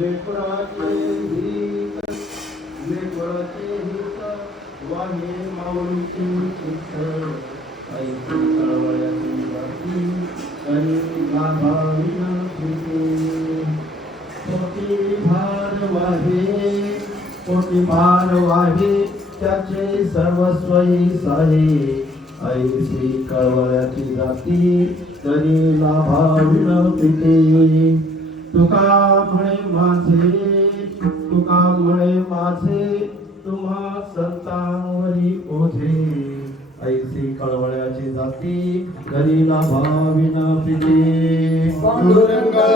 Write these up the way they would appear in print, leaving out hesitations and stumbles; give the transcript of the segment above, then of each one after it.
लेकराचे हित लेकराचे हित वाहे माऊलीची चित्त ऐकून कळवळ्याची बातमी आणि लाभाविना प्रीती कोटी भार वाहे त्याचे सर्वस्वही साहे ऐशी कळवळ्याची जाती तरी लाभाविना प्रीती तुका म्हणे माझे तुम्हा संतांवरी ओझे ऐसी कळवळ्याची जाती गरीला भाविना प्रीती पांडुरंगा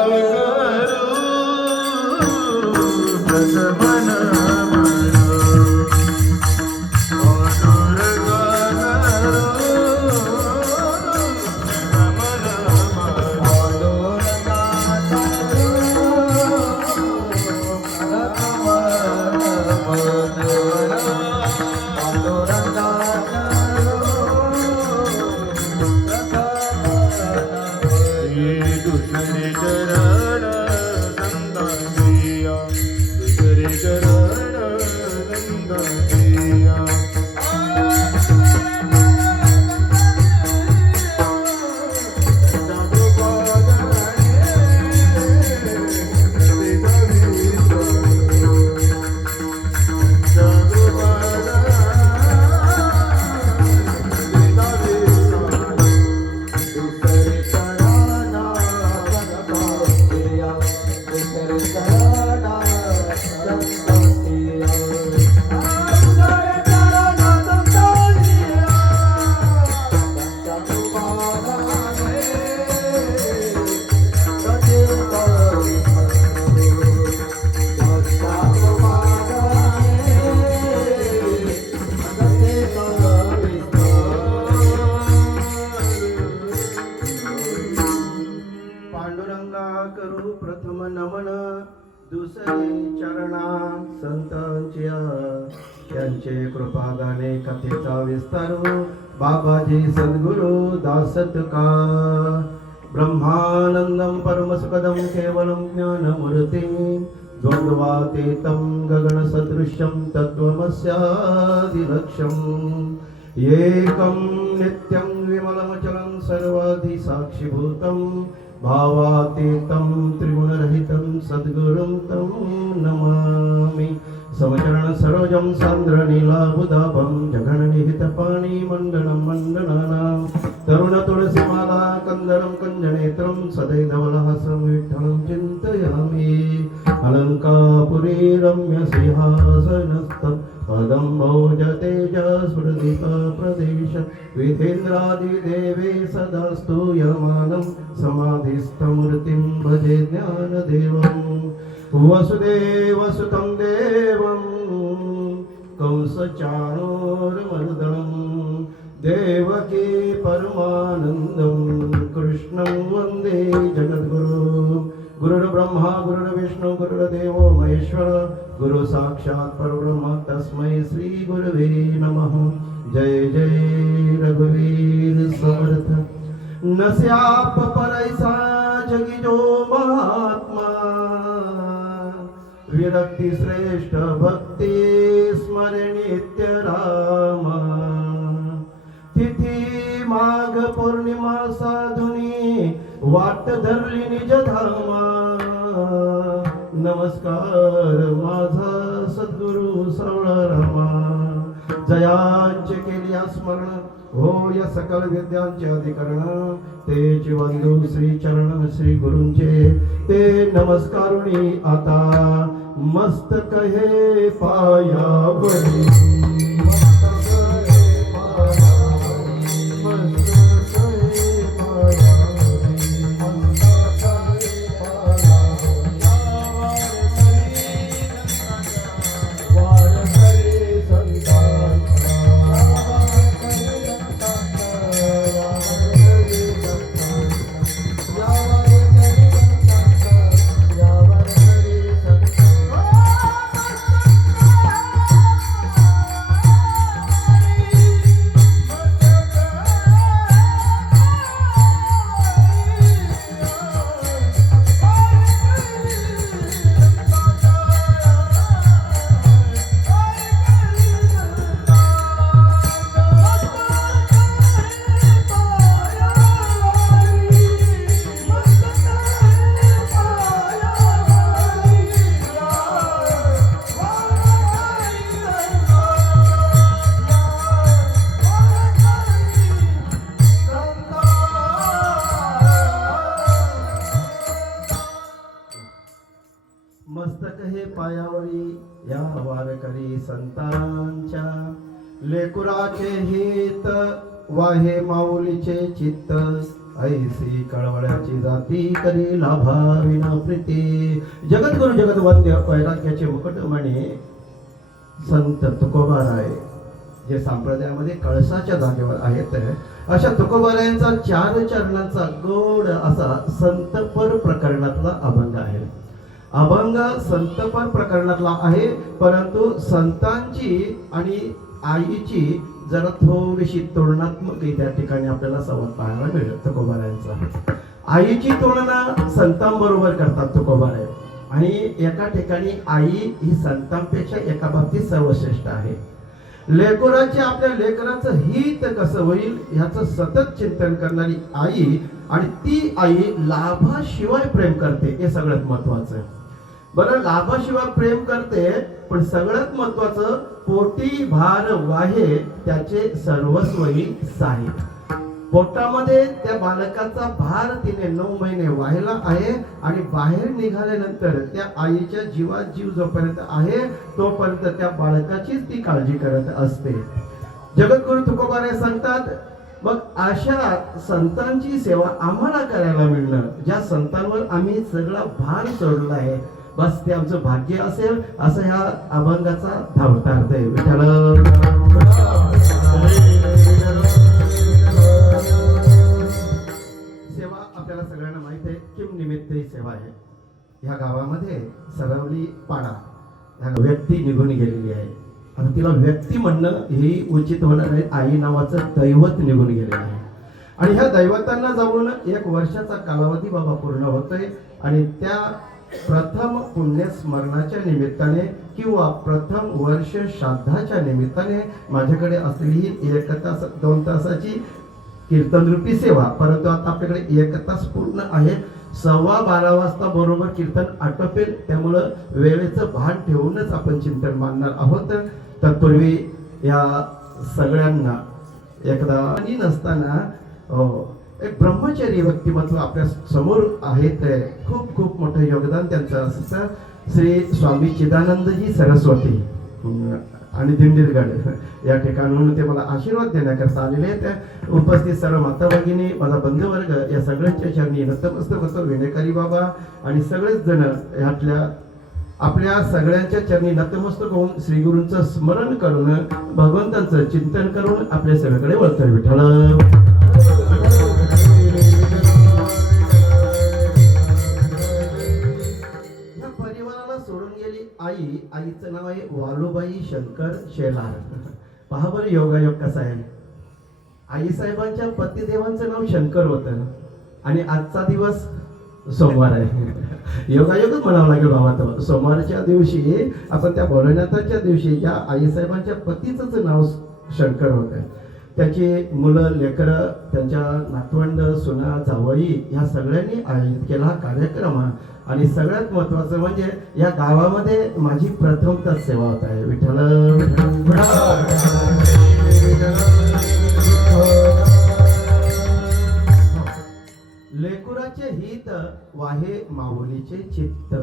करू प्रथम नमन दुसरे चरणा संतांच्या त्यांचे कृपादाने कथेचा विस्तार बाबाजी सद्गुरु दासत का ब्रह्मानंदम परमसुखदम केवलम ज्ञानमूर्ति द्वंद्वातीतं गगन सदृश्यं तत्त्वमस्यादिलक्ष्यम् एकं नित्यं विमलमचलं सर्वाधि साक्षिभूतं भावातीतं त्रिगुणरहितं सद्गुरुं तं नमामि समचरण सरोजं सान्द्रनीलाबुधाभं जघननिहितपाणि मण्डनं मण्डनानां तरुण तुलसीमाला कंदरं कञ्जनेत्रं सदैधवलहासं विठ्ठलं चिन्तयामि अलङ्कापुरी रम्यसिंहासनस्थं पदं भोजतेजस्फुरदीपप्रदेश विधेन्द्रादिदेवे सदा स्तूयमानं समाधिस्थमूर्तिं भजे ज्ञानदेवं वसुदेवसुतं देवं कंसचाणूरमर्दनं देवकी परमानन्दं कृष्णं वन्दे जगद्गुरुं गुरुर्ब्रह्मा गुरुर्विष्णु गुरुर्देवो महेश्वर गुरु साक्षात् परब्रह्म तस्मै श्री गुरवे नमः जय जय रघुवीर समर्थ नस्याप परैसा जगी जो महात्मा विरक्ति श्रेष्ठ भक्ति स्मरे नित्य रामा तिथी माघ पौर्णिमा साधुनी वाट धरली निज धामा नमस्कार माझा सद्गुरु सावळा रामा जयांचे केली स्मरण होय सकल विद्यांचे अधिकरण तेचे बंधू श्री चरण श्री गुरूंचे ते नमस्कारुणी आता मस्तक हे पायावरी मस्तक हे पायावरी या वारकरी संतांच्या, लेकुराचे हित वाहे माऊलीचे चित्त, ऐसी कळवळ्याची जाती करी लाभाविना प्रीती. जगद्गुरु जगद्वंद्य वैराग्याचे मुकुटमणी संत तुकोबाराय जे संप्रदायामध्ये कळसाच्या जागेवर आहेत, अशा तुकोबारायांचा 4 चरणांचा गोड असा संतपर प्रकरणातला अभंग आहे. अभंग संतपर प्रकरणातला आहे, परंतु संतांची आणि आईची जरा थोडीशी तुलनात्मक त्या ठिकाणी आपल्याला संवाद पाहायला मिळेल. तुकोबारायांचा आईची तुलना संतांबरोबर करतात तुकोबाराय, आणि एका ठिकाणी आई ही संतांपेक्षा एका बाबतीत सर्वश्रेष्ठ आहे. लेकराचे आपल्या लेकराचं हित कसं होईल ह्याचं सतत चिंतन करणारी आई, आणि ती आई लाभाशिवाय प्रेम करते, हे सगळ्यात महत्वाचं आहे. बरं, लाभाशिवाय प्रेम करते, पण सगळ्यात महत्वाचं पोटी भार वाहे त्याचे सर्वस्वही साहे. पोटामध्ये त्या बालकाचा भार तिने 9 महिने वाहिला आहे, आणि बाहेर निघाल्यानंतर त्या आईच्या जीवात जीव जोपर्यंत आहे तोपर्यंत त्या बालकाचीच ती काळजी करत असते. जगद्गुरु तुकोबाराय सांगतात, मग अशा संतांची सेवा आम्हाला करायला मिळणं, ज्या संतांवर आम्ही सगळा भार सोडला आहे, बस ते आमचं भाग्य असेल, असं ह्या अभंगाचा भावार्थ आहे. विठ्ठल सेवा आपल्याला सगळ्यांना माहित आहे, किम निमित्त ही सेवा आहे. ह्या गावामध्ये सरवली पाडा ह्या व्यक्ती निघून गेलेली आहे. आता तिला व्यक्ती म्हणणं हे उचित होणार आहे. आई नावाचं दैवत निघून गेलेलं आहे, आणि ह्या दैवतांना जाऊन 1 वर्षाचा कालावधी बाबा पूर्ण होतोय, आणि त्या प्रथम पुण्यस्मरणाच्या निमित्ताने किंवा प्रथम वर्ष श्राद्धाच्या निमित्ताने माझ्याकडे असलेली 1 तास 2 तासाची कीर्तनरूपी सेवा, परंतु आता आपल्याकडे 1 तास पूर्ण आहे. 12:15 वाजता बरोबर कीर्तन आटोपेल, त्यामुळं वेळेचं भान ठेवूनच आपण चिंतन मानणार आहोत. तत्पूर्वी या सगळ्यांना एकदा नसताना एक ब्रह्मचारी व्यक्तिमत्व आपल्या समोर आहेत. खूप खूप मोठं योगदान त्यांचं असतं. श्री स्वामी चिदानंदजी सरस्वती आणि दिंडीरगड या ठिकाणून ते मला आशीर्वाद देण्याकरता आलेले आहेत. उपस्थित सर्व माता भगिनी, माझा बंधुवर्ग, या सगळ्यांच्या चरणी नतमस्तक होतो. विनेकरी बाबा आणि सगळेच जण ह्यातल्या आपल्या सगळ्यांच्या चरणी नतमस्तक होऊन श्री गुरूंचं स्मरण करून भगवंतांचं चिंतन करून आपल्या सगळ्याकडे वळतोय. विठ्ठल आई, आईचं नाव आहे वालुबाई शंकर शेलार. पहा बरं योगायोग कसा आहे. आई साहेबांच्या पतिदेवांचं नाव शंकर होतं, आणि आजचा दिवस सोमवार आहे. योगायोगच म्हणावं लागेल बाबा. तो सोमवारच्या दिवशी आपण त्या भोलेनाथाच्या दिवशी या आई साहेबांच्या पतीचंच नाव शंकर होतं. त्याची मुलं लेकरं, त्यांच्या नातवंड, सुना, जावई या सगळ्यांनी आयोजित केला कार्यक्रम, आणि सगळ्यात महत्वाचं म्हणजे या गावामध्ये माझी प्रथमतः सेवा होत आहे. विठ्ठल लेकुराचे हित वाहे माऊलीचे चित्त.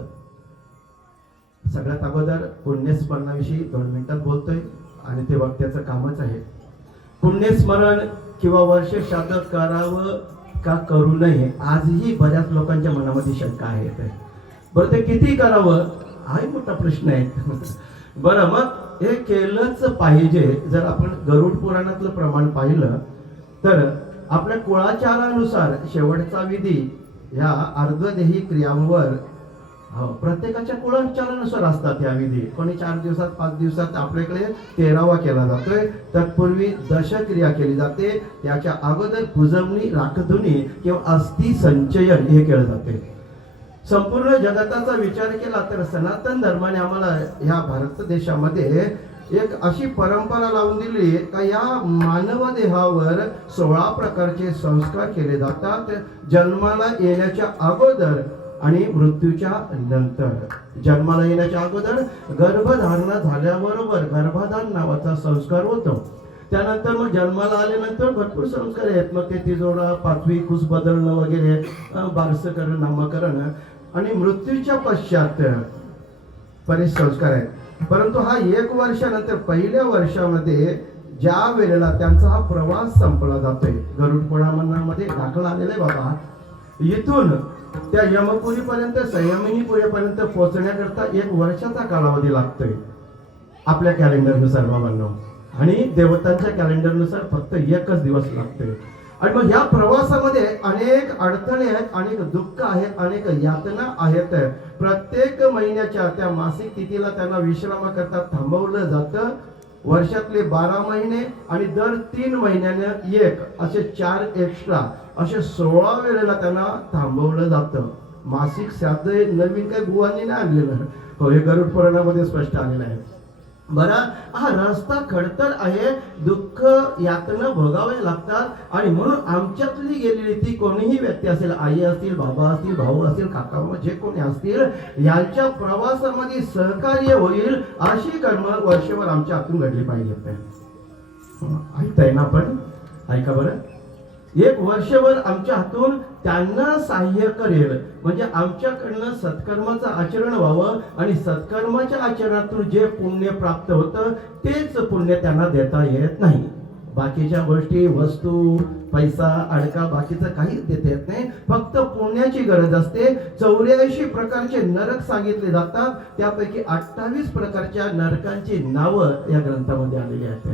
सगळ्यात अगोदर पुण्यस्मरणाविषयी 2 मिनिटात बोलतोय, आणि ते वक्त्याचं कामच आहे. पुण्यस्मरण किंवा वर्ष श्राद्ध करावं का करू नये, आजही बऱ्याच लोकांच्या मनामध्ये शंका आहे. बरं, ते किती करावं हाही मोठा प्रश्न आहे. बरं, मग हे केलंच पाहिजे. जर आपण गरुड पुराणातलं प्रमाण पाहिलं तर आपल्या कुळाचारानुसार शेवटचा विधी ह्या अर्धदेही क्रियांवर प्रत्येकाच्या कुळाचारानुसार असतात या विधी. कोणी 4 दिवसात 5 दिवसात, आपल्याकडे 13वा केला जातोय. तत्पूर्वी दशक्रिया केली जाते. त्याच्या अगोदर पूजवणी, राखधुनी किंवा अस्थि संचयन हे केलं जाते. संपूर्ण जगताचा विचार केला तर सनातन धर्माने आम्हाला ह्या भारत देशामध्ये एक अशी परंपरा लावून दिली का या मानव देहावर 16 प्रकारचे संस्कार केले जातात. जन्माला येण्याच्या अगोदर आणि मृत्यूच्या नंतर. जन्माला येण्याच्या अगोदर गर्भधारणा झाल्याबरोबर गर्भाधान नावाचा संस्कार होतो. त्यानंतर मग जन्माला आल्यानंतर भरपूर संस्कार आहेत. मग ते तिजोरा, 5वी खूस बदलणं वगैरे, बारसं करणं, नामकरण. आणि मृत्यूच्या पश्चात बरेच संस्कार आहेत. परंतु हा 1 वर्षानंतर पहिल्या वर्षामध्ये ज्या वेळेला त्यांचा हा प्रवास संपला जातोय, गरुड पुराणामध्ये दाखला आलेला आहे बाबा, इथून त्या यमपुरीपर्यंत संयमिनीपुरीपर्यंत पोहोचण्याकरता 1 वर्षाचा कालावधी लागतोय आपल्या कॅलेंडरनुसार बाबांनो, आणि देवतांच्या कॅलेंडरनुसार फक्त 1च दिवस लागतोय. आणि मग ह्या प्रवासामध्ये अनेक अडथळे आहेत, अनेक दुःख आहेत, अनेक यातना आहेत. प्रत्येक महिन्याच्या त्या मासिक तिथीला त्यांना विश्रामाकरता थांबवलं जातं. वर्षातले 12 महिने आणि दर 3 महिन्याने 1 असे 4 एक्स्ट्रा असे 16 वेळेला त्यांना थांबवलं जातं. मासिक श्राद्ध नवीन काही गुवांनी नाही आणलेलं, हो, हे गरुड पुराणामध्ये स्पष्ट आलेलं आहे. बरं, हा रस्ता खडतर आहे, दुःख यातना भोगावे लागतात. आणि म्हणून आमच्यातली गेलेली ती कोणीही व्यक्ती असेल, आई असतील, बाबा असतील, भाऊ असतील, काका जे कोणी असतील, यांच्या प्रवासामध्ये सहकार्य होईल अशी कर्म वर्षभर आमच्या हातून घडली पाहिजे. ऐकताय ना आपण? ऐका बरं. 1 वर्षभर आमच्या हातून त्यांना सहाय्य करेल, म्हणजे आमच्याकडनं सत्कर्माचं आचरण व्हावं आणि सत्कर्माच्या आचरणातून जे पुण्य प्राप्त होतं तेच पुण्य त्यांना देता येत नाही. बाकीच्या गोष्टी, वस्तू, पैसा, अडका, बाकीचं काहीच देता येत नाही. फक्त पुण्याची गरज असते. 84 प्रकारचे नरक सांगितले जातात, त्यापैकी 28 प्रकारच्या नरकांची नावं या ग्रंथामध्ये आलेली आहेत.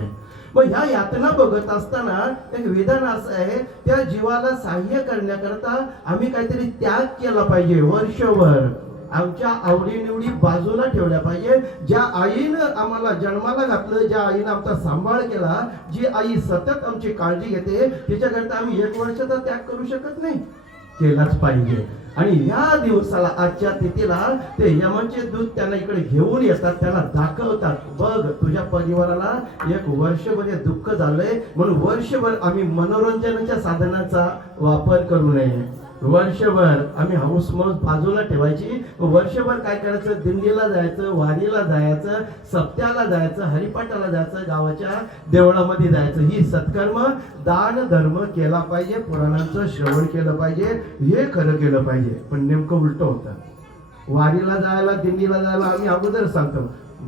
मग ह्या यातना बघत असताना एक विधान असं आहे, त्या जीवाला सहाय्य करण्याकरता आम्ही काहीतरी त्याग केला पाहिजे. वर्षभर आमच्या आवडीनिवडी बाजूला ठेवल्या पाहिजे. ज्या आईनं आम्हाला जन्माला घातलं, ज्या आईनं आमचा सांभाळ केला, जी आई सतत आमची काळजी घेते, तिच्याकरता आम्ही 1 वर्षाचा त्याग करू शकत नाही, केलाच पाहिजे. आणि या दिवसाला, आजच्या तिथीला ते यमाचे दूत त्यांना इकडे घेऊन येतात, त्याला दाखवतात, बघ तुझ्या परिवाराला 1 वर्षभर दुःख झालंय, म्हणून वर्षभर आम्ही मनोरंजनाच्या साधनाचा वापर करू नये. वर्षभर आम्ही हाऊस मौज बाजूला ठेवायची. वर्षभर काय करायचं? दिंडीला जायचं, वारीला जायचं, सप्त्याला जायचं, हरिपाठाला जायचं, गावाच्या देवळामध्ये जायचं. ही सत्कर्म, दान धर्म केला पाहिजे, पुराणांचं श्रवण केलं पाहिजे, हे खरं केलं पाहिजे. पण नेमकं उलट होतं. वारीला जायला, दिंडीला जायला आम्ही अगोदर सांगतो,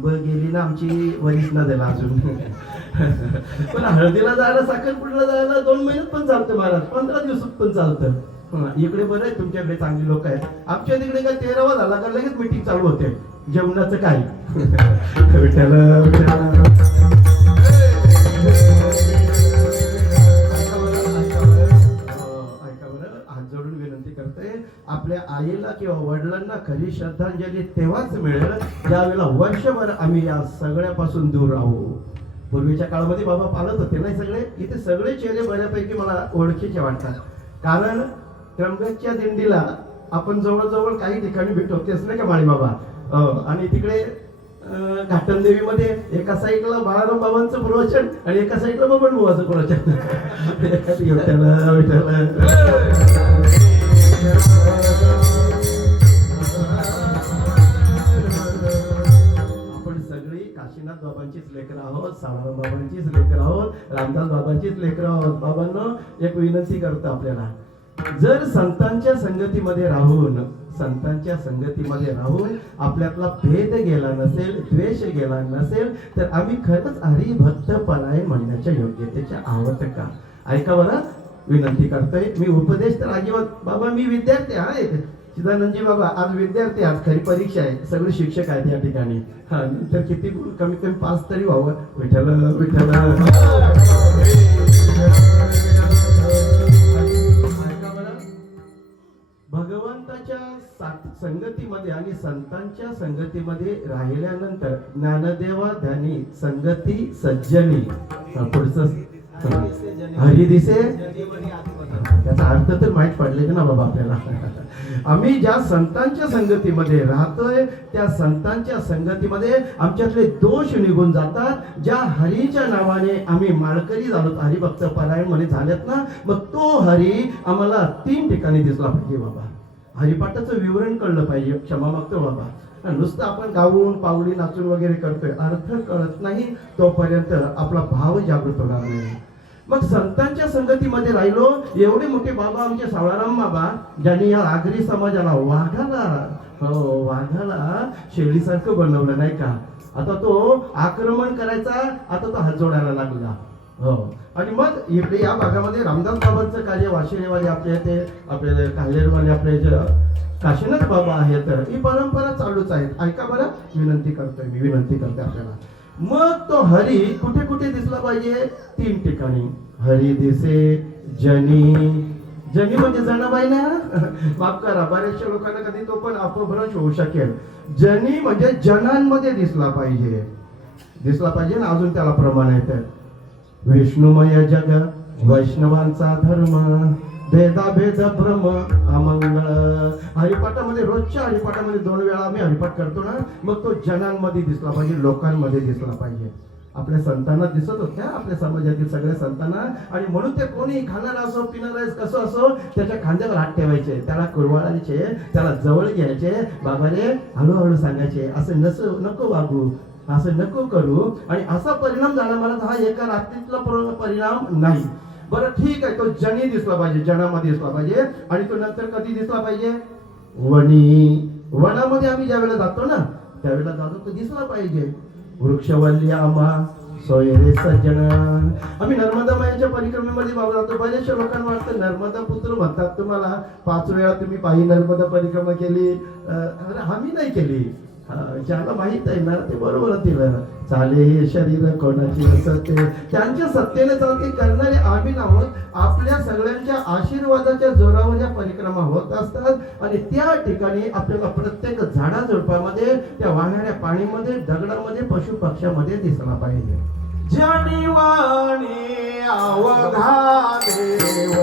गेली ना आमची वरीच ना दिला अजून. पण हळदीला जायला, साखरपुड्याला जायला 2 महिन्यात पण चालतं महाराज, 15 दिवसात पण चालतं. इकडे बरं आहे, तुमच्याकडे चांगली लोक आहेत. आमच्या तिकडे काय 13वा झाला का लगेच मीटिंग चालू होते, जेवणाचं काय. हात जोडून विनंती करते, आपल्या आईला किंवा वडिलांना खरी श्रद्धांजली तेव्हाच मिळेल ज्यावेळेला वर्षभर आम्ही या सगळ्यापासून दूर राहू. पूर्वीच्या काळामध्ये बाबा पालत होते नाही सगळे, इथे सगळे चेहरे बऱ्यापैकी मला ओळखीचे वाटतात. कारण त्र्यंबकच्या दिंडीला आपण जवळजवळ काही ठिकाणी भेटतो, तेच नाही का माळी बाबा. आणि तिकडे घाटनदेवीमध्ये एका साईडला बाळाराम बाबांचं प्रवचन आणि एका साईडला बबन बुवाचं प्रवचन. आपण सगळी काशीनाथ बाबांचीच लेकरं आहोत, सावळाराम बाबांचीच लेकरं आहोत, रामदास बाबांचीच लेकरं आहोत. बाबांनो एक विनंती करतो आपल्याला, जर संतांच्या संगतीमध्ये राहून आपल्यातला भेद गेला नसेल, द्वेष गेला नसेल, तर आम्ही खरंच हरिभक्त परायण म्हणण्याच्या योग्यतेच्या आहोत का? ऐका बरं, विनंती करतोय. मी उपदेश तर अजिबात, बाबा मी विद्यार्थी आहे, चिदानंदजी बाबा आज विद्यार्थी, आज खरी परीक्षा आहे, सगळे शिक्षक आहेत या ठिकाणी. हा, तर किती कमीत कमी 5 तरी व्हावं. विठ्ठल विठ्ठल. भगवंताच्या संगतीमध्ये आणि संतांच्या संगतीमध्ये राहिल्यानंतर ज्ञानदेवा ध्यानी संगती सज्जनी, पुढचं हरी दिसे, त्याचा अर्थ तर माहित पडले ना बाबा आपल्याला. आम्ही ज्या संतांच्या संगतीमध्ये राहतोय त्या संतांच्या संगतीमध्ये आमच्यातले दोष निघून जातात. ज्या हरीच्या नावाने आम्ही माळकरी झालो, हरिभक्त परायण म्हणे झालेत ना, मग तो हरी आम्हाला 3 ठिकाणी दिसला पाहिजे बाबा. हरिपाठाचं विवरण कळलं पाहिजे, क्षमा मागतो बाबा. नुसतं आपण गाऊन पावली नाचून वगैरे करतोय, अर्थ कळत नाही तोपर्यंत आपला भाव जागृत होणार नाही. मग संतांच्या संगतीमध्ये राहिलो. एवढे मोठे बाबा आमचे सावळाराम बाबा, ज्यांनी या आगरी समाजाला वाघाला हो, वाघाला शेळीसारखं बनवलं नाही का. आता तो आक्रमण करायचा, आता तो हात जोडायला लागला. हो, आणि मग इकडे या भागामध्ये रामदास बाबांचं कार्य, वाशिरेवाले आपले ते आपले काल्हेरवाले आपले जे काशीनाथ बाबा आहेत, ही परंपरा चालूच आहेत. ऐका बरं, विनंती करते आपल्याला. मग तो हरी कुठे कुठे दिसला पाहिजे? 3 ठिकाणी. हरी दिसे जनी. जनी म्हणजे जनाबाई ना, माफ करा, बऱ्याचशा लोकांना कधी तो पण अपभ्रंश होऊ शकेल. जनी म्हणजे जनांमध्ये दिसला पाहिजे ना. अजून त्याला प्रमाण येतं. विष्णुमय जग वैष्णवांचा धर्म, भेदाभेद भ्रम अमंगळ. हरिपाठामध्ये, रोजच्या हरिपाठामध्ये 2 वेळा आम्ही हरिपाठ करतो ना, मग तो जनांमध्ये दिसला पाहिजे, लोकांमध्ये दिसला पाहिजे. आपल्या संतांना दिसत होत्या, आपल्या समाजातील सगळ्या संतांना. आणि म्हणून ते कोणी खाणार असो, पिणार कसं असो, त्याच्या खांद्यावर हात ठेवायचे, त्याला कुरवाळायचे, त्याला जवळ घ्यायचे. बाबा रे, हळूहळू सांगायचे, असं नको वागू, असं नको करू. आणि असा परिणाम झाला मला, हा एका रात्रीतला परिणाम नाही. बरं ठीक आहे, तो जनी दिसला पाहिजे, जनामध्ये दिसला पाहिजे. आणि तो नंतर कधी दिसला पाहिजे? वनामध्ये आम्ही ज्या वेळेला जातो ना, त्यावेळेला जातो तो दिसला पाहिजे. वृक्षवल्ली आंबा सोयरे सज्जन. आम्ही नर्मदा मायाच्या परिक्रमेमध्ये बाबा जातो. बरेचशा लोकांना वाटतं नर्मदा पुत्र म्हणतात तुम्हाला, 5 वेळा तुम्ही पायी नर्मदा परिक्रमा केली. आम्ही नाही केली. ज्याला माहित आहे ना ते बरोबर दिलं. चाले हे शरीर कोणाची सत्य, त्यांच्या सत्तेने चालते करणारे आम्ही आहोत. आपल्या सगळ्यांच्या आशीर्वादाच्या जोरावर या परिक्रमा होत असतात. आणि त्या ठिकाणी आपल्याला प्रत्येक झाडाझुडपामध्ये, त्या वाहणाऱ्या पाणीमध्ये, दगडामध्ये, पशु पक्ष्यामध्ये दिसला पाहिजे. जनिवाणी अवघा देव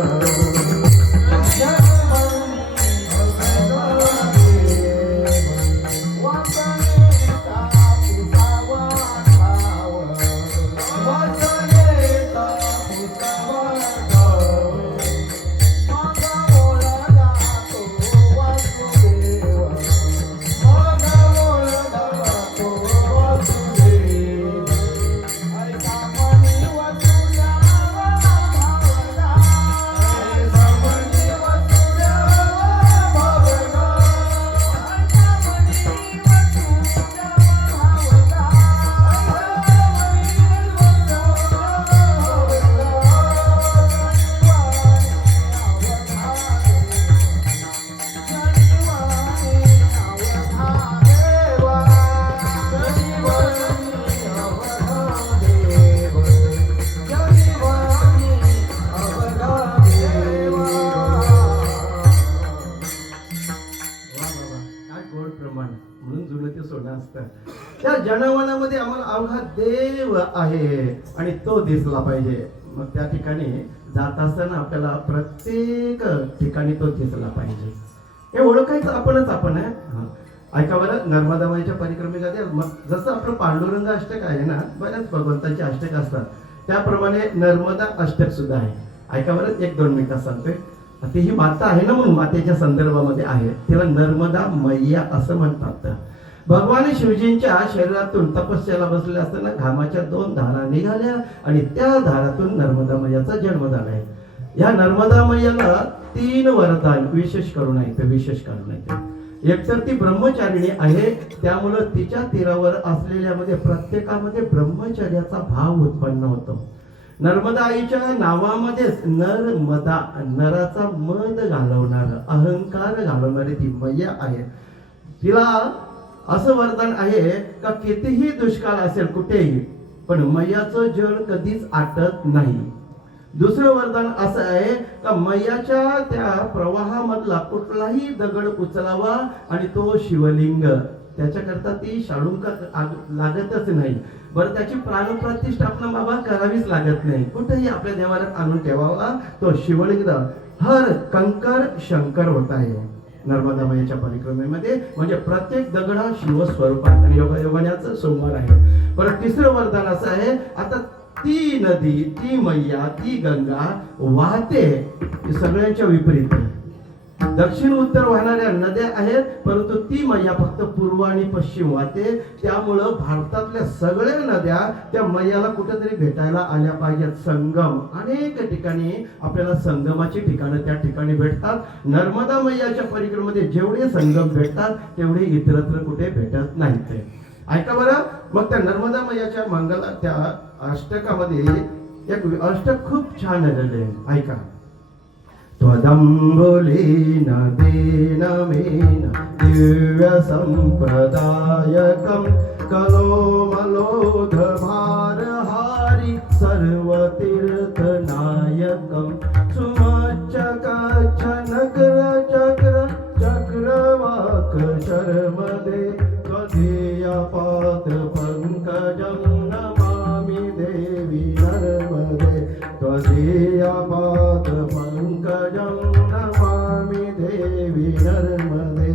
त्या जनवनामध्ये आम्हाला अवघा देव आहे आणि तो दिसला पाहिजे. मग त्या ठिकाणी जात असताना आपल्याला प्रत्येक ठिकाणी तो दिसला पाहिजे. हे ओळखायचं आपण आहे. ऐका बरं, नर्मदा माईच्या परिक्रमेमध्ये जसं आपलं पांडुरंग अष्टक आहे ना, बऱ्याच भगवंताचे अष्टक असतात, त्याप्रमाणे नर्मदा अष्टक सुद्धा आहे. ऐका बरं, 1-2 मिनिटात सांगतोय. ती ही माता आहे ना, म्हणून मातेच्या संदर्भामध्ये आहे. तिला नर्मदा मैया असं म्हणतात. भगवान शिवजींच्या शरीरातून तपस्याला बसलेल्या असताना घामाच्या 2 धारा निघाल्या आणि त्या धारातून नर्मदा मैयाचा जन्म झालाय. या नर्मदा मैयाला 3 वरदान विशेष करून आहेत. एक तर ती ब्रह्मचारिणी आहे, त्यामुळं तिच्या तीरावर असलेल्यामध्ये प्रत्येकामध्ये ब्रह्मचर्याचा भाव उत्पन्न होतो. नर्मदा आईच्या नावामध्येच नरमदा, नराचा मद घालवणार, अहंकार घालवणारी ती मैया आहे. तिला असं वरदान आहे का कितीही दुष्काळ असेल कुठेही, पण मैयाचं जल कधीच आटत नाही. दुसरं वरदान असं आहे का मैयाच्या त्या प्रवाहामधला कुठलाही दगड उचलावा आणि तो शिवलिंग, त्याच्याकरता ती शाळुंका लागतच नाही. बरं, त्याची प्राणप्रतिष्ठापना बाबा करावीच लागत नाही. कुठेही आपल्या देवालयात आणून ठेवावा तो शिवलिंग. हर कंकर शंकर होत आहे नर्मदा मैयाच्या परिक्रमेमध्ये. म्हणजे प्रत्येक दगड हा शिवस्वरूपात आणि योगायोगाण्याचं सोमवार आहे. बरं, तिसरं वरदान असं आहे, आता ती नदी, ती मैया, ती गंगा वाहते सगळ्यांच्या विपरीत. दक्षिण उत्तर वाहणाऱ्या नद्या आहेत, परंतु ती मैया फक्त पूर्व आणि पश्चिम वाहते. त्यामुळं भारतातल्या सगळ्या नद्या त्या मैयाला कुठेतरी भेटायला आल्या पाहिजेत. संगम अनेक ठिकाणी आपल्याला संगमाची ठिकाणं त्या ठिकाणी भेटतात. नर्मदा मैयाच्या परिक्रमेमध्ये जेवढे संगम भेटतात तेवढे इतरत्र कुठे भेटत नाहीत. ते ऐका बरं. मग त्या नर्मदा मैयाच्या मंगला त्या अष्टकामध्ये एक अष्टक खूप छान आलेले. ऐका. त्वदम्बुलीन दीनमीन दिव्य संप्रदायकं कलोमलोध भारहारी सर्वतीर्थनायकं सुमच्चकच्छ नगर चक्र चक्रवाक शर्मदे त्वदीयपाद पंकजं नमामि देवी नर्मदे त्वदीयपाद पंकजं नमामि देवी नर्मदे.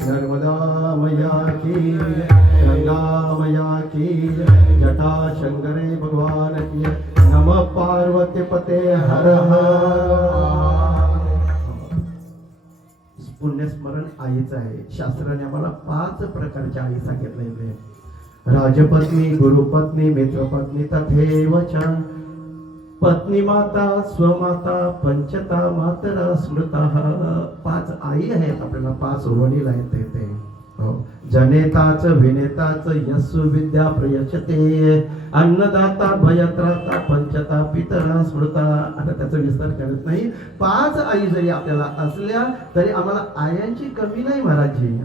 नर्मदा मैया की, गंगा मैया की, जटा शंकरे भगवान की. नम पार्वती पते हर हर. पुण्यस्मरण आईचं आहे. शास्त्राने आम्हाला 5 प्रकारच्या आई सांगितलेले. राजपत्नी, गुरुपत्नी, मित्रपत्नी तथैव च. पत्नी माता, स्वमाता, पंचता, मातरा, स्मृता. 5 आई आहेत आपल्याला. 5 वडील आहेत ते. जनेताच विनेताच यस्सु विद्या प्रयचते. अन्नदाता, भयत्राता, पंचता, पितरा, स्मृता. आता त्याचा विस्तार करत नाही. 5 आई जरी आपल्याला असल्या तरी आम्हाला आयांची कमी नाही महाराजजी.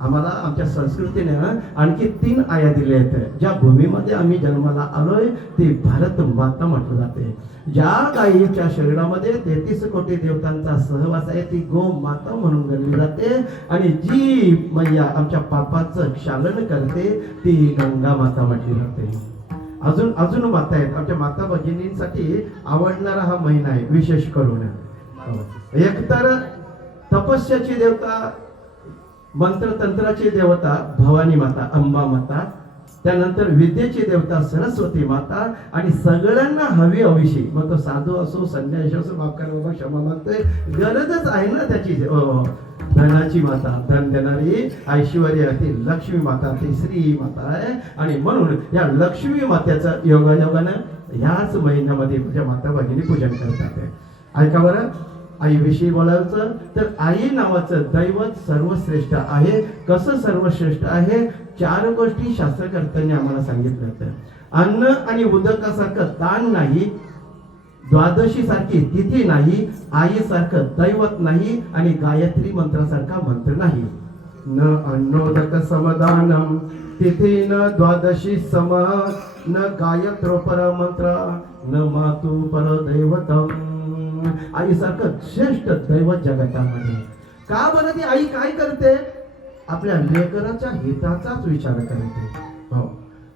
आम्हाला आमच्या संस्कृतीने आणखी 3 आया दिल्या आहेत. ज्या भूमीमध्ये आम्ही जन्माला आलोय ती भारत माता म्हटलं जाते. ज्या गायीच्या शरीरामध्ये 33 कोटी देवतांचा सहवास आहे ती गो माता म्हणून गणली जाते. आणि जी मैया आमच्या पापाचं क्षालन करते ती गंगा माता म्हटली जाते. अजून माता आहेत. आमच्या माता भगिनींसाठी आवडणारा हा महिना आहे विशेष करून. एक तर तपस्याची देवता, मंत्र तंत्राची देवता भवानी माता, अंबा माता. त्यानंतर विद्येची देवता सरस्वती माता. आणि सगळ्यांना हवी हवीशी, मग तो साधू असो संन्यासी असो, माफ करा बाबा क्षमा मागतोय, गरजच आहे ना त्याची. धनाची माता, धन देणारी, ऐश्वर्यातील लक्ष्मी माता ती श्री माता आहे. आणि म्हणून या लक्ष्मी मातेचं योगायोगानं ह्याच महिन्यामध्ये माझ्या माता भगिनी पूजन करतात. ऐका बरं. आईविषयी बोलायचं तर आई नावाचं दैवत सर्वश्रेष्ठ आहे. कसं सर्वश्रेष्ठ आहे? 4 गोष्टी शास्त्रकर्त्यांनी आम्हाला सांगितलं होतं. अन्न आणि उदकासारखं दान नाही, द्वादशी सारखी तिथी नाही, आईसारखं दैवत नाही, आणि गायत्री मंत्रासारखा मंत्र नाही. न अन्नोदक समदानम तिथी न द्वादशी सम न गायत्रो पर मंत्र न मातु पर दैवतम. आईसारखं श्रेष्ठ दैवत जगतामध्ये. का बरं? ती आई काय करते? आपल्या लेकराच्या हिताचाच विचार करते.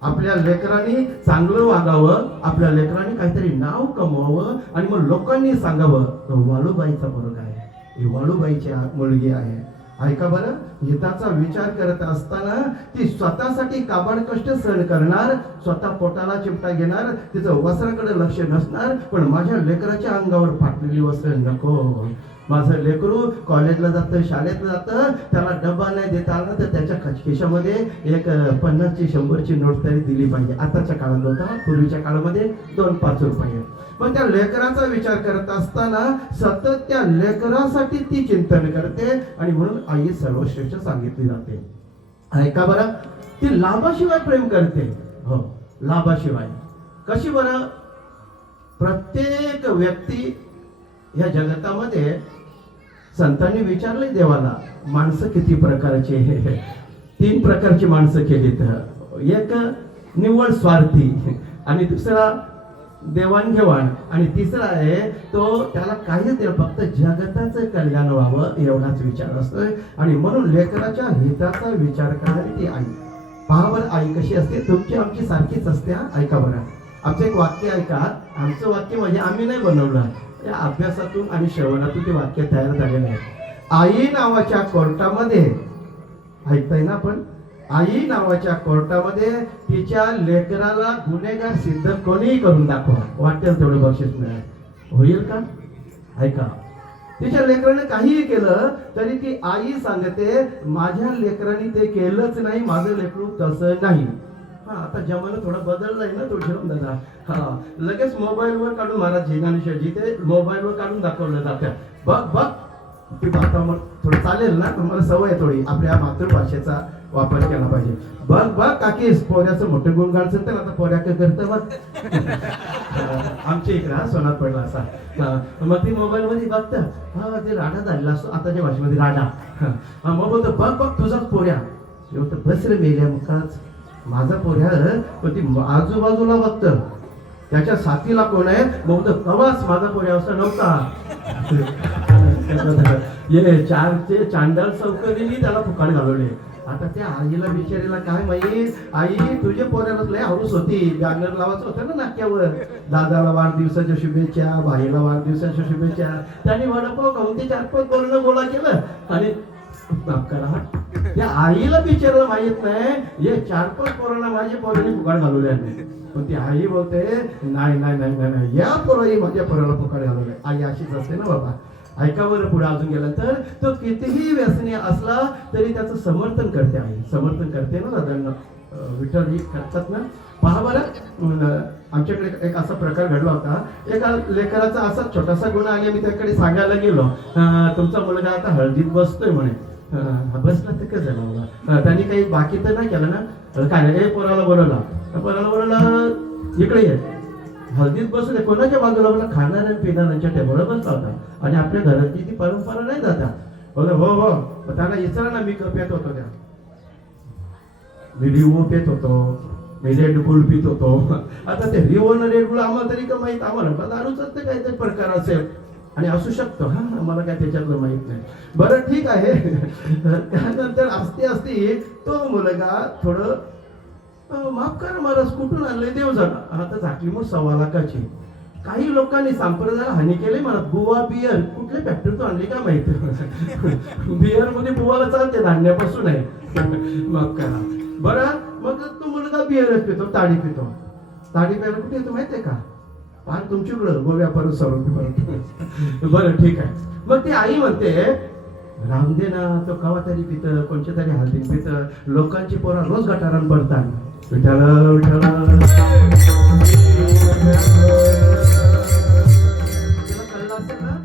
आपल्या लेकरांनी चांगलं वागावं, आपल्या लेकरांनी काहीतरी नाव कमवावं, आणि मग लोकांनी सांगावं वाळूबाईचा मुलगा आहे, ही वाळूबाईची मुलगी आहे. ऐका बरं. हिताचा विचार करत असताना ती स्वतःसाठी काबाड कष्ट सहन करणार, स्वतः पोटाला चिमटा घेणार, तिचं वस्त्राकडे लक्ष नसणार. पण माझ्या लेकराच्या अंगावर फाटलेली वस्त्र नको. माझं लेकरू कॉलेजला जातं, शाळेत जातं, त्याला डबा नाही देता आला तर त्याच्या खिशामध्ये एक 50ची 100ची नोट तरी दिली पाहिजे. आताच्या काळात होता, पूर्वीच्या काळामध्ये 2-5 रुपये. पण त्या लेकराचा विचार करत असताना सतत त्या लेकरासाठी ती चिंतन करते. आणि म्हणून आई सर्वश्रेष्ठ सांगितली जाते. ऐका बरं. ती लाभाशिवाय प्रेम करते. लाभाशिवाय. कशी बरं? प्रत्येक व्यक्ती या जगतामध्ये, संतांनी विचारले देवाला माणसं किती प्रकारचे? 3 प्रकारची माणसं केलीत. एक निव्वळ स्वार्थी, आणि दुसरा देवाणघेवाण, आणि तिसरा आहे तो त्याला काहीच नाही, फक्त जगताचं कल्याण व्हावं एवढाच विचार असतोय. आणि म्हणून लेकराच्या हिताचा विचार करणारी ती आई. पहा बरं आई कशी असते. तुमची आमची सारखीच असते. ऐका बरं. आमचं एक वाक्य ऐका. आमचं वाक्य म्हणजे आम्ही नाही बनवलं, त्या अभ्यासातून आणि श्रवणातून ते वाक्य तयार झालेलं आहे. आई नावाच्या कोर्टामध्ये, ऐकताय ना आपण, आई नावाच्या कोर्टामध्ये तिच्या लेकराला गुन्हेगार सिद्ध कोणीही करून दाखवा, वाटेल तेवढं बक्षीस मिळेल. होईल का? ऐका. तिच्या लेकराने काहीही केलं तरी ती आई सांगते माझ्या लेकराने ते केलंच नाही, माझं लेकरू तसं नाही. हा आता जमाना थोडा बदललाय ना तो ठेवून दादा. हा लगेच मोबाईलवर काढून महाराज जिनानिशाजी ते मोबाईलवर काढून दाखवलं जातं. बघ बघ ती आता मग थोडं चालेल ना, तुम्हाला सवय आहे थोडी आपल्या मातृभाषेचा वापर केला पाहिजे. बघ बघ काकी पोऱ्याचं मोठं गुण गाडचं तर आता पोऱ्या काय करतं बघ. आमच्या इकडे हा सोनात पडला असा. मग ती मोबाईल मध्ये बघतं हा ते राडा झालेला असतो आताच्या भाषेमध्ये राडा. मग बोलतो बघ बघ तुझाच पोऱ्या. बस रे मेल्या मुखाच माझा पोऱ्या. पण ती आजूबाजूला बघतं त्याच्या साथीला कोण आहे मग कवाच माझा पोऱ्या असा नव्हता. ये चारचे चांडाल चौकरीने त्याला फुकाट घालवले. आता त्या आईला बिचारीला काय माहित, आई तुझे पोऱ्याला लय हौस होती, बॅनर लावायचं होतं ना नाक्यावर, दादाला वाढदिवसाच्या शुभेच्छा, भाईला वाढदिवसाच्या शुभेच्छा. त्याने वडापाव खाऊन ते 4-5 पोरांना गोळा केलं आणि माफ करा त्या आईला बिचारायला माहित नाही हे 4-5 पोरांना माझ्या पोरांनी फुकाट घालवले. पण ती आई बोलते नाही नाही नाही नाही या पोराही माझ्या पोराला फुकाट घालवले. आई अशीच असते ना बाबा. ऐकावर पुढे अजून गेल्यानंतर तो कितीही व्यसनी असला तरी त्याचं समर्थन करते आई, समर्थन करते ना दादांना. विठ्ठल करतात ना. पहा बरं आमच्याकडे एक असा प्रकार घडला होता. एका लेकराचा असा छोटासा गुन्हा आले, मी त्याकडे सांगायला गेलो तुमचा मुलगा आता हळदीत बसतोय म्हणे. बसला तर कसं झालं बाबा, त्यांनी काही बाकी तर नाही केलं ना. काय नाही पोराला बोलवला इकडे ये हळदीत बसू दे. कोणाच्या बाजूला मला खाणाऱ्या पिणाऱ्यांच्या टेबलवर बसला होता आणि आपल्या घराची ती परंपरा नाही जाता. बोल हो हो त्यांना विचारा ना मी कप येत होतो त्या मी रिवो पेत होतो, मी रेड बुल पित होतो. आता ते रिवो न रेड बुल आम्हाला तरी का माहित, आम्हाला दारूचाच ते काहीतरी प्रकार असेल आणि असू शकतो. हा मला काय त्याच्यातलं माहित नाही. बरं ठीक आहे. त्यानंतर असते तो मुलगा थोडं माफ करा महाराज कुठून आणलंय देव जाणं. आता झाकली मग 1.25 लाखाची. काही लोकांनी संप्रदायाला हानी केली मला. बुवा बियर कुठल्या फॅक्टरीतून आणली का माहिती. बियर मध्ये बुवाला चालते धान्यापासून आहे. माफ करा. बरं मग तो मुलगा बियरच पितो, ताडी पितो. ताडी प्यायला कुठे येतो माहितीये का, पान तुमच्याकडं गोव्यापर्यंत सर्व. बरं ठीक आहे. मग ती आई म्हणते रामदे ना तो कवा तरी पित, कोणच्या तरी हल्दीत पित, लोकांची पोरा रोज गटारान पडतात. विठाला विठाला कळलं असेल ना.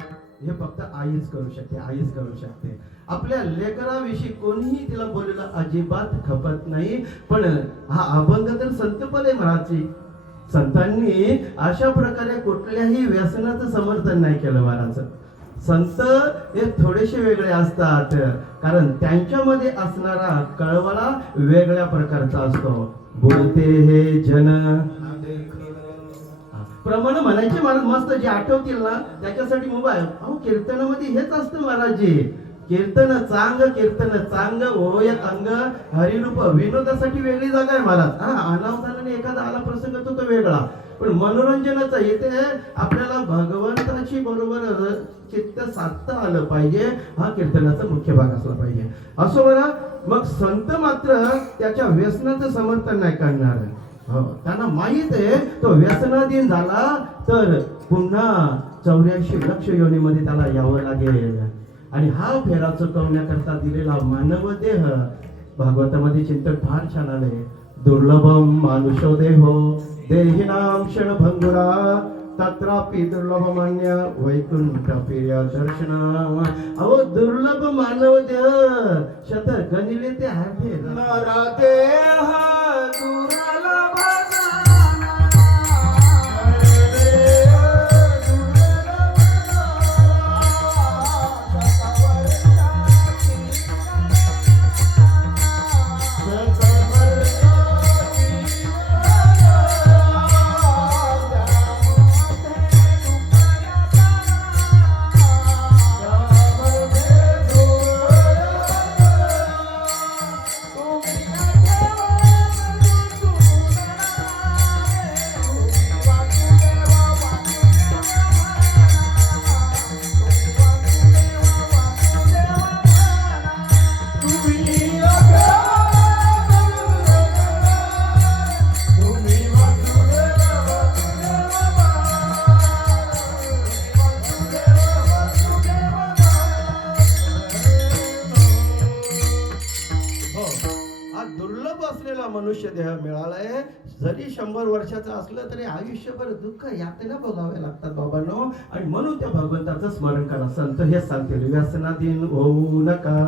हे फक्त आईच करू शकते, आईच करू शकते. आपल्या लेकराविषयी कोणीही तिला बोलायला अजिबात खपत नाही. पण हा अभंग तर संतपद आहे महाराजची. संतांनी अशा प्रकारे कुठल्याही व्यसनाचं समर्थन नाही केलं महाराज. संत हे थोडेसे वेगळे असतात कारण त्यांच्यामध्ये असणारा कळवळा वेगळ्या प्रकारचा असतो. बोलते हे जन प्रमाण म्हणायचे महाराज मस्त जे आठवतील ना त्याच्यासाठी मोबाईल. अहो कीर्तनामध्ये हेच असतं महाराजजी. कीर्तन चांग ओयत अंग हरिरूप विनोदासाठी वेगळी जागा आहे महाराज. अनावधानाने एखादा आला प्रसंग तो वेगळा, पण मनोरंजनाचा येथे आपल्याला भगवंताची बरोबर चित्त साधता आलं पाहिजे. हा कीर्तनाचा मुख्य भाग असला पाहिजे. असो बरं. मग संत मात्र त्याच्या व्यसनाचं समर्थन नाही करणार. त्यांना माहित आहे तो व्यसनाधीन झाला तर पुन्हा 84 लक्ष योनीमध्ये त्याला यावं लागेल. आणि हा फेरा चुकवण्याकरता दिलेला मानव देह भागवतामध्ये चिंतन फार छान आलंय. दुर्लभम मानुषो देहो देहिनाम क्षण भंगुरा तत्रापि दुर्लभ मान्य वैकुंठ प्रिय दर्शना. अहो दुर्लभ मानव देह शत गणिले ते हाते नरा देह दुर्लभ दुर्लभ असलेला मनुष्य देह मिळालाय. जरी 100 वर्षाचा असलं तरी आयुष्यभर दुःख यातना भोगावे लागतात बाबांनो. आणि म्हणून त्या भगवंताचं स्मरण करा. संत हेच सांगतील, व्यसनाधीन होऊ नका.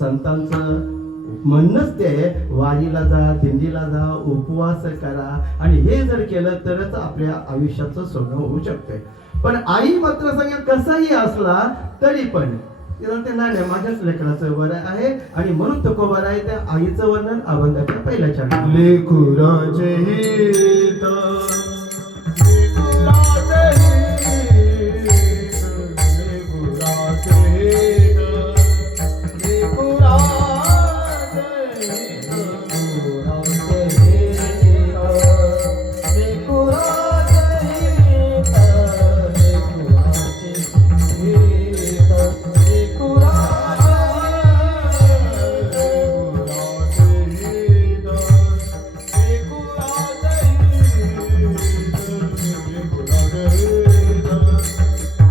संतांचं म्हणणंच ते, वारीला जा, दिंडीला जा, उपवास करा. आणि हे जर केलं तरच आपल्या आयुष्याचं सोनं होऊ शकते. पण आई मात्र सांगेल कसाही असला तरी पण ते नाही, माझ्याच लेकराचं बरं आहे. आणि म्हणून तो बरं आहे त्या आईचं वर्णन अभंगाच्या पहिल्या चरणात. लेकुराचे हित, लेकुराचे हित, लेकुराचे हित, लेकुराचे हित, लेकुराचे हित, लेकुराचे हित,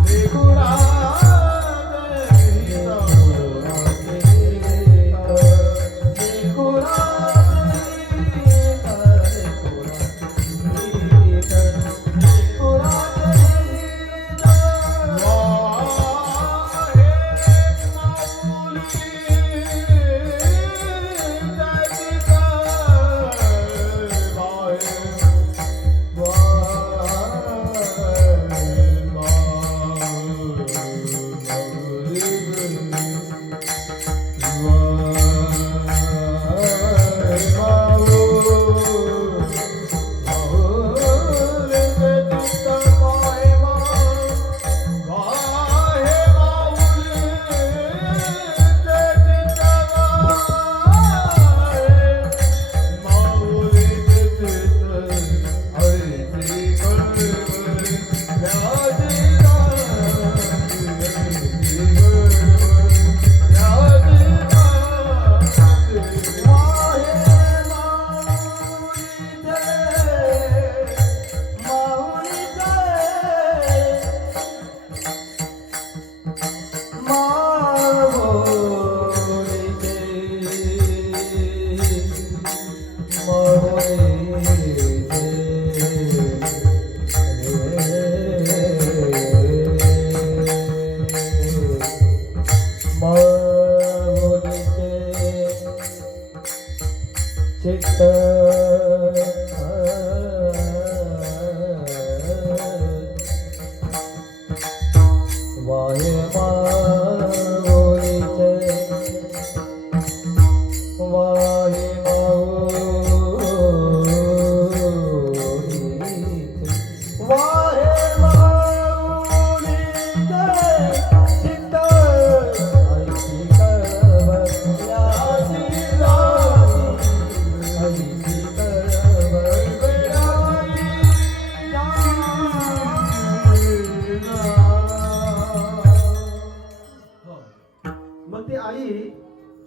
लेकुराचे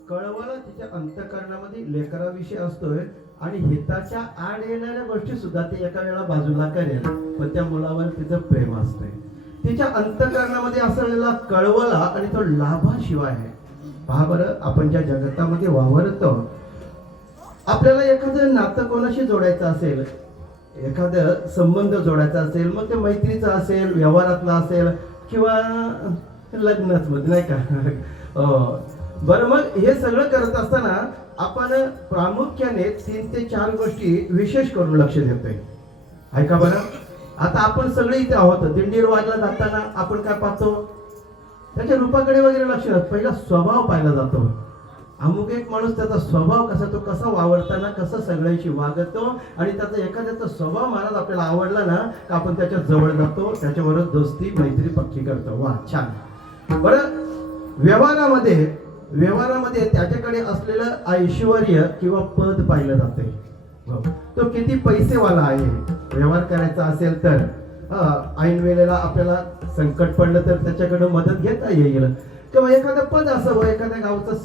कळवळा तिच्या अंतःकरणामध्ये लेकराविषयी असतोय. आणि हिताच्या आड येणाऱ्या गोष्टी सुद्धा ती एका वेळेला बाजूला करेल, पण त्या मुलावर तिचं प्रेम असतंय. तिच्या अंतःकरणामध्ये असलेला कळवळा आणि तो लाभाशिवाय आहे. पहा बरं, आपण ज्या जगतामध्ये वावरतो, आपल्याला एखादं नातं कोणाशी जोडायचं असेल, एखादं संबंध जोडायचा असेल, मग ते मैत्रीचा असेल, व्यवहारातला असेल किंवा लग्नच मध्ये नाही का. बरं, मग हे सगळं करत असताना आपण प्रामुख्याने 3 ते 4 गोष्टी विशेष करून लक्ष देतोय. ऐका बरं, आता आपण सगळे इथे आहोत. दिंडीर वाजला जाताना आपण काय पाहतो, त्याच्या रूपाकडे वगैरे लक्ष देतो. पहिला स्वभाव पाहिला जातो. अमुक एक माणूस, त्याचा स्वभाव कसा, तो कसा वावरताना कसं सगळ्यांशी वागतो, आणि त्याचा एखाद्याचा स्वभाव महाराज आपल्याला आवडला ना का आपण त्याच्या जवळ जातो, त्याच्याबरोबर दोस्ती मैत्री पक्की करतो. वा, छान. बरं, व्यवहारामध्ये त्याच्याकडे असलेलं ऐश्वर किंवा पद पाहिलं जाते. तो किती पैसेवाला आहे. व्यवहार करायचा असेल तर ऐन वेळेला आपल्याला संकट पडलं तर त्याच्याकडे मदत घेता येईल, किंवा एखादं पद असावं, एखाद्या गावचा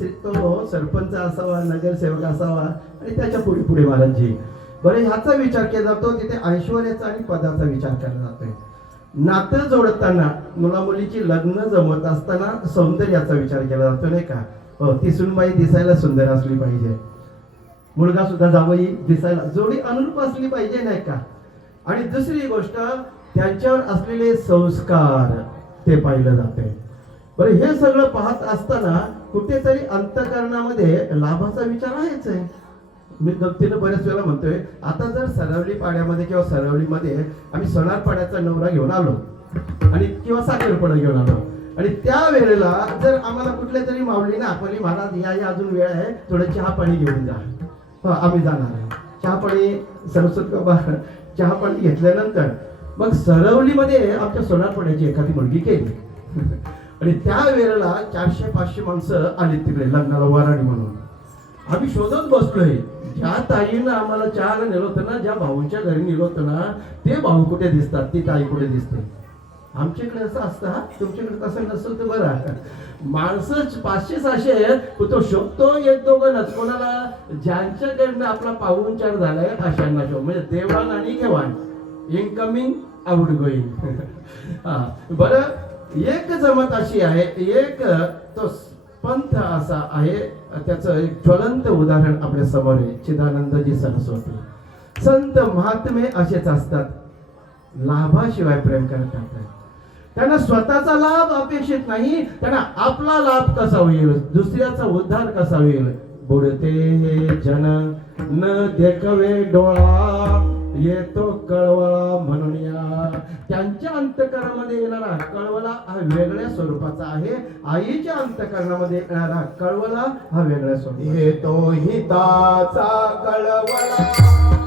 सरपंच असावा, नगरसेवक असावा, आणि त्याच्या पुढे पुढे महाराजजी. बरं, ह्याचा विचार केला जातो. तिथे ऐश्वर्याचा आणि पदाचा विचार केला जातोय. नातं जोडताना, मुला मुलीची लग्न जमत असताना सौंदर्याचा विचार केला जातो, नाही का. ती सुनबाई दिसायला सुंदर असली पाहिजे. मुलगा सुद्धा जावई दिसायला जोडी अनुरूप असली पाहिजे नाही का. आणि दुसरी गोष्ट त्यांच्यावर असलेले संस्कार ते पाहिलं जाते. बरं हे सगळं पाहत असताना कुठेतरी अंतःकरणामध्ये लाभाचा विचार आहेच आहे. मी गमतीनं बऱ्याच वेळा म्हणतोय, आता जर सरवली पाड्यामध्ये किंवा सरवलीमध्ये आम्ही सोनार पाड्याचा नवरा घेऊन आलो आणि किंवा साखरपडा घेऊन आलो आणि त्या वेळेला जर आम्हाला कुठल्या तरी माऊलीने आपली महाराज या अजून वेळ आहे, थोडं चहा पाणी घेऊन जा. आम्ही जाणार आहे चहा पाणी. सरस्वत बाबा चहा पाणी घेतल्यानंतर मग सरवलीमध्ये आमच्या सोनार पाड्याची एखादी मुलगी केली आणि त्या वेळेला 400-500 माणसं आली तिकडे लग्नाला वराडी म्हणून. आम्ही शोधत बसलोय, ज्या ताईनं आम्हाला चहाला नेलं होतं ना, ज्या भाऊंच्या घरी नेलं होतं ना, ते भाऊ कुठे दिसतात, ती ताई कुठे दिसते. आमच्याकडे असं असतं, हा तुमच्याकडे तसं नसेल तर बरं. माणसं 500-600 आहेत, तो शोधतो एक दोघंच. कोणाला ज्यांच्याकडनं आपला पाहुणचार झालाय अशांना शोध, म्हणजे देवाण आणि घेवाण, इनकमिंग आउट गोईंग. बरं एक जमत अशी आहे, एक तो पंथ असा आहे, त्याचं एक ज्वलंत उदाहरण आपल्या समोर आहे. चिदानंदजी सरस्वती. संत महात्मे असेच असतात, लाभाशिवाय प्रेम करतात. त्यांना स्वतःचा लाभ अपेक्षित नाही, त्यांना आपला लाभ कसा होईल, दुसऱ्याचा उद्धार कसा होईल. बुडते हे जन न देखवे डोळा, येतो कळवळा म्हणून या. त्यांच्या अंतःकरणामध्ये येणारा कळवळा हा वेगळ्या स्वरूपाचा आहे. आईच्या अंतःकरणामध्ये येणारा कळवळा हा वेगळ्या स्वरूपाचा. येतो हिताचा कळवळा,